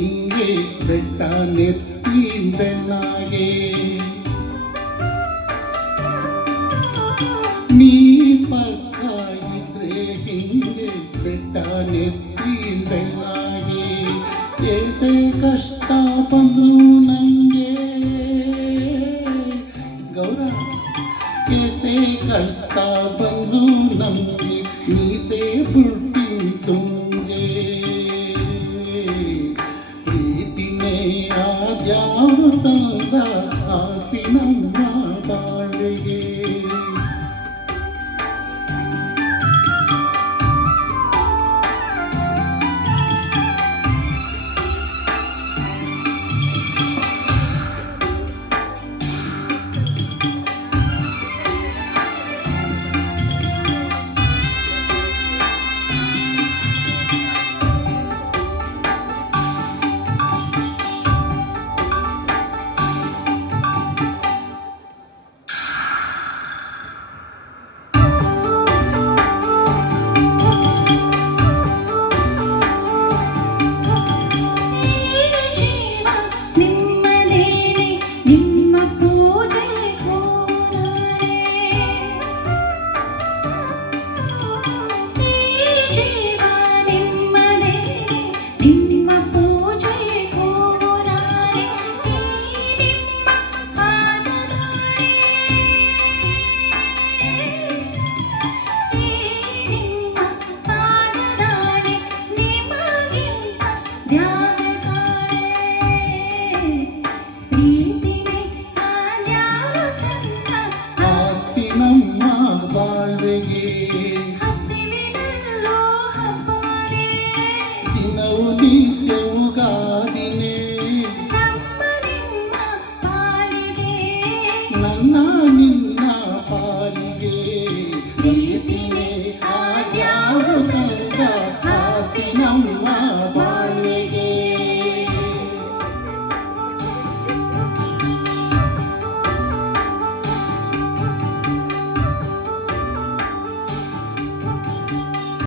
இங்கே வெட்டானே நீந்தனாகே நீ பக்காயிற்றே இங்கே வெட்டானே நீந்தனாகே ஏசே கஷ்டா பந்துரு Tang Tang Tang Tang